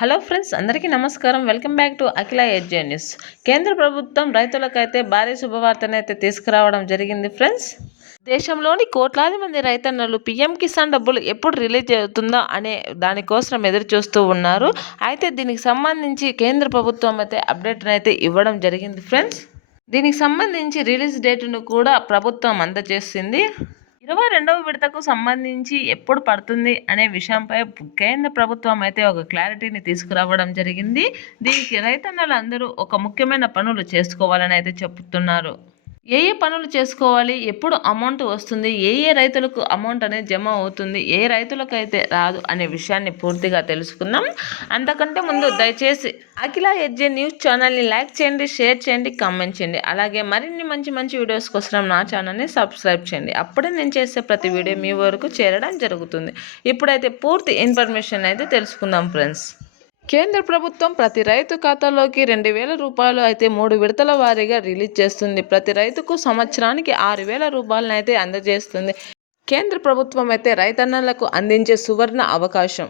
Hello friends అందరికీ నమస్కారం. Welcome back to Akhila ఎడ్జే న్యూస్. కేంద్ర ప్రభుత్వం రైతులకైతే భారీ శుభవార్తనైతే తీసుకురావడం జరిగింది ఫ్రెండ్స్. దేశంలోని కోట్లాది మంది రైతన్నలు పీఎం కిసాన్ డబ్బులు ఎప్పుడు రిలీజ్ అవుతుందో అనే దానికోసం ఎదురు చూస్తూ ఉన్నారు. అయితే దీనికి సంబంధించి కేంద్ర ప్రభుత్వం అయితే అప్డేట్ను అయితే ఇవ్వడం జరిగింది ఫ్రెండ్స్. దీనికి సంబంధించి రిలీజ్ డేటును కూడా ప్రభుత్వం అందజేసింది. ఇరవై రెండవ విడతకు సంబంధించి ఎప్పుడు పడుతుంది అనే విషయంపై కేంద్ర ప్రభుత్వం అయితే ఒక క్లారిటీని తీసుకురావడం జరిగింది. దీనికి రైతన్నలు అందరూ ఒక ముఖ్యమైన పనులు చేసుకోవాలని అయితే చెప్తున్నారు. ఏ ఏ పనులు చేసుకోవాలి? ఎప్పుడు అమౌంట్ వస్తుంది? ఏ ఏ రైతులకు అమౌంట్ అనేది జమ అవుతుంది? ఏ రైతులకైతే రాదు? అనే విషయాన్ని పూర్తిగా తెలుసుకుందాం. అంతకంటే ముందు దయచేసి అఖిల ఎడ్జే న్యూస్ ఛానల్ని లైక్ చేయండి షేర్ చేయండి కామెంట్ చేయండి. అలాగే మరిన్ని మంచి మంచి వీడియోస్ కోసం నా ఛానల్ని సబ్స్క్రైబ్ చేయండి. అప్పుడే నేను చేసే ప్రతి వీడియో మీ వరకు చేరడం జరుగుతుంది. ఇప్పుడైతే పూర్తి ఇన్ఫర్మేషన్ అయితే తెలుసుకుందాం ఫ్రెండ్స్. కేంద్ర ప్రభుత్వం ప్రతి రైతు ఖాతాలోకి రెండు వేల రూపాయలు అయితే మూడు విడతల వారీగా రిలీజ్ చేస్తుంది. ప్రతి రైతుకు సంవత్సరానికి ఆరు వేల రూపాయలను అయితే అందజేస్తుంది. కేంద్ర ప్రభుత్వం అయితే రైతన్నలకు అందించే సువర్ణ అవకాశం.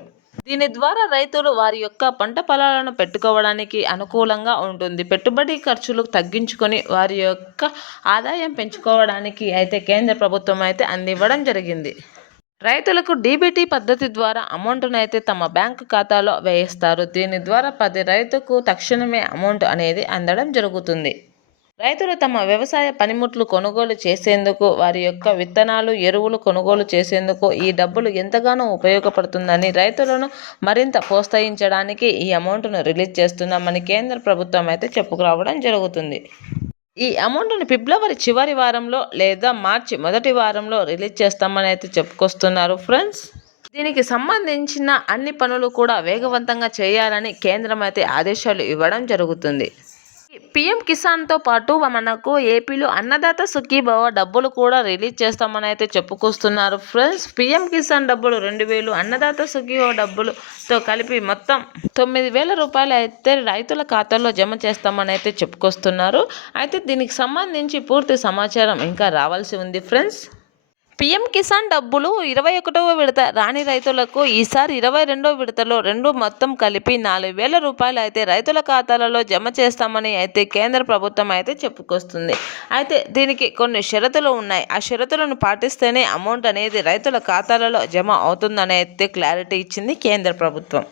దీని ద్వారా రైతులు వారి యొక్క పంట పొలాలను పెట్టుకోవడానికి అనుకూలంగా ఉంటుంది. పెట్టుబడి ఖర్చులు తగ్గించుకొని వారి యొక్క ఆదాయం పెంచుకోవడానికి అయితే కేంద్ర ప్రభుత్వం అయితే అందివ్వడం జరిగింది. రైతులకు డీబీటీ పద్ధతి ద్వారా అమౌంట్ను అయితే తమ బ్యాంకు ఖాతాలో వేయిస్తారు. దీని ద్వారా ప్రతి రైతుకు తక్షణమే అమౌంట్ అనేది అందడం జరుగుతుంది. రైతులు తమ వ్యవసాయ పనిముట్లు కొనుగోలు చేసేందుకు వారి యొక్క విత్తనాలు ఎరువులు కొనుగోలు చేసేందుకు ఈ డబ్బులు ఎంతగానో ఉపయోగపడుతుందని రైతులను మరింత ప్రోత్సహించడానికి ఈ అమౌంట్ను రిలీజ్ చేస్తున్నామని కేంద్ర ప్రభుత్వం అయితే చెప్పుకురావడం జరుగుతుంది. ఈ అమౌంట్ని ఫిబ్రవరి చివరి వారంలో లేదా మార్చి మొదటి వారంలో రిలీజ్ చేస్తామని అయితే చెప్పుకొస్తున్నారు ఫ్రెండ్స్. దీనికి సంబంధించిన అన్ని పనులు కూడా వేగవంతంగా చేయాలని కేంద్రం అయితే ఆదేశాలు ఇవ్వడం జరుగుతుంది. పీఎం కిసాన్తో పాటు మనకు ఏపీలో అన్నదాత సుఖీభవ డబ్బులు కూడా రిలీజ్ చేస్తామని అయితే చెప్పుకొస్తున్నారు. ఫ్రెండ్స్ పీఎం కిసాన్ డబ్బులు రెండు వేలు అన్నదాత సుఖీభవ డబ్బులుతో కలిపి మొత్తం తొమ్మిది వేల రూపాయలు అయితే రైతుల ఖాతాలో జమ చేస్తామని అయితే చెప్పుకొస్తున్నారు. అయితే దీనికి సంబంధించి పూర్తి సమాచారం ఇంకా రావాల్సి ఉంది. ఫ్రెండ్స్ పీఎం కిసాన్ డబ్బులు ఇరవై ఒకటవ విడత. రాని రైతులకు ఈసారి ఇరవై రెండవ విడతలో రెండు మొత్తం కలిపి నాలుగు వేల రూపాయలు అయితే రైతుల ఖాతాలలో జమ చేస్తామని అయితే కేంద్ర ప్రభుత్వం అయితే చెప్పుకొస్తుంది. అయితే దీనికి కొన్ని షరతులు ఉన్నాయి. ఆ షరతులను పాటిస్తేనే అమౌంట్ అనేది రైతుల ఖాతాలలో జమ అవుతుందని అయితే క్లారిటీ ఇచ్చింది కేంద్ర ప్రభుత్వం.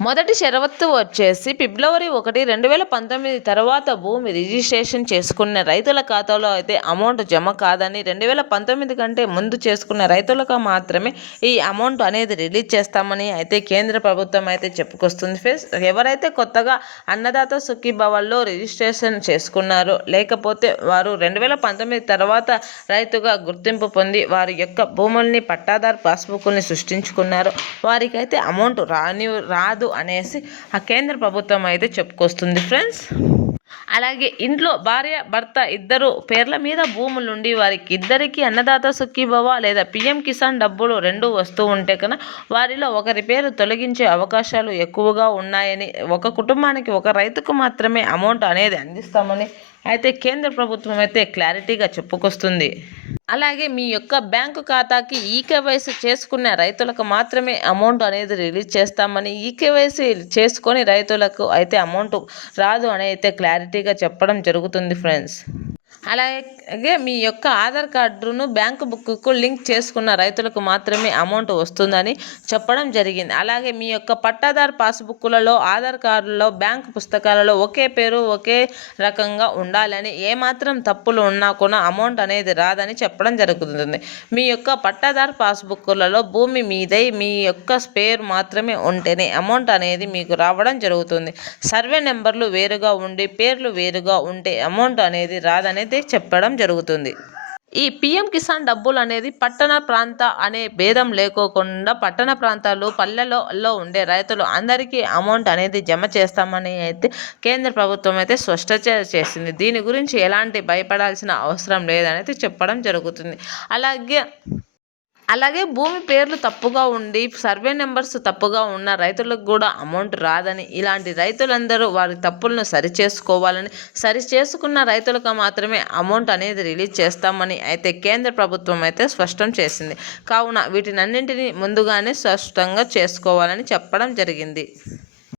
మొదటి షరవత్తు వచ్చేసి ఫిబ్రవరి ఒకటి రెండు వేల పంతొమ్మిది తర్వాత భూమి రిజిస్ట్రేషన్ చేసుకున్న రైతుల ఖాతాలో అయితే అమౌంట్ జమ కాదని రెండు వేల పంతొమ్మిది కంటే ముందు చేసుకున్న రైతులకు మాత్రమే ఈ అమౌంట్ అనేది రిలీజ్ చేస్తామని అయితే కేంద్ర ప్రభుత్వం అయితే చెప్పుకొస్తుంది. ఫేస్ ఎవరైతే కొత్తగా అన్నదాత సుఖీభవన్లో రిజిస్ట్రేషన్ చేసుకున్నారో లేకపోతే వారు రెండు వేల పంతొమ్మిది తర్వాత రైతుగా గుర్తింపు పొంది వారి యొక్క భూముల్ని పట్టాదారు పాస్బుక్ని సృష్టించుకున్నారో వారికైతే అమౌంట్ రాని రాదు కాదు అనేసి ఆ కేంద్ర ప్రభుత్వం అయితే చెప్పుకొస్తుంది ఫ్రెండ్స్. అలాగే ఇంట్లో భార్య భర్త ఇద్దరు పేర్ల మీద భూములు ఉండి వారికి ఇద్దరికి అన్నదాత సుఖీభవ లేదా పిఎం కిసాన్ డబ్బులు రెండు వస్తూ ఉంటే కన్నా వారిలో ఒకరి పేరు తొలగించే అవకాశాలు ఎక్కువగా ఉన్నాయని ఒక కుటుంబానికి ఒక రైతుకు మాత్రమే అమౌంట్ అనేది అందిస్తామని అయితే కేంద్ర ప్రభుత్వం అయితే క్లారిటీగా చెప్పుకొస్తుంది. అలాగే మీ యొక్క బ్యాంకు ఖాతాకి ఈకేవైసీ చేసుకున్న రైతులకు మాత్రమే అమౌంట్ అనేది రిలీజ్ చేస్తామని ఈకేవైసీ చేసుకొని రైతులకు అయితే అమౌంట్ రాదు అని అయితే క్లారిటీగా చెప్పడం జరుగుతుంది ఫ్రెండ్స్. అలాగే మీ యొక్క ఆధార్ కార్డును బ్యాంకు బుక్కు లింక్ చేసుకున్న రైతులకు మాత్రమే అమౌంట్ వస్తుందని చెప్పడం జరిగింది. అలాగే మీ యొక్క పట్టాదారు పాస్బుక్లలో ఆధార్ కార్డులో బ్యాంకు పుస్తకాలలో ఒకే పేరు ఒకే రకంగా ఉండాలని ఏమాత్రం తప్పులు ఉన్నా కూడా అమౌంట్ అనేది రాదని చెప్పడం జరుగుతుంది. మీ యొక్క పట్టాదారు పాస్బుక్లలో భూమి మీదై మీ యొక్క పేరు మాత్రమే ఉంటేనే అమౌంట్ అనేది మీకు రావడం జరుగుతుంది. సర్వే నెంబర్లు వేరుగా ఉండి పేర్లు వేరుగా ఉంటే అమౌంట్ అనేది రాదనేది అయితే చెప్పడం జరుగుతుంది. ఈ పిఎం కిసాన్ డబ్బులు అనేది పట్టణ ప్రాంత అనే భేదం లేకోకుండా పట్టణ ప్రాంతాలు పల్లెలలో ఉండే రైతులు అందరికీ అమౌంట్ అనేది జమ చేస్తామని అయితే కేంద్ర ప్రభుత్వం అయితే స్పష్ట చేసింది. దీని గురించి ఎలాంటి భయపడాల్సిన అవసరం లేదనైతే చెప్పడం జరుగుతుంది. అలాగే అలాగే భూమి పేర్లు తప్పుగా ఉండి సర్వే నెంబర్స్ తప్పుగా ఉన్న రైతులకు కూడా అమౌంట్ రాదని ఇలాంటి రైతులందరూ వారి తప్పులను సరిచేసుకోవాలని సరి చేసుకున్న రైతులకు మాత్రమే అమౌంట్ అనేది రిలీజ్ చేస్తామని అయితే కేంద్ర ప్రభుత్వం అయితే స్పష్టం చేసింది. కావున వీటినన్నింటినీ ముందుగానే స్పష్టంగా చేసుకోవాలని చెప్పడం జరిగింది.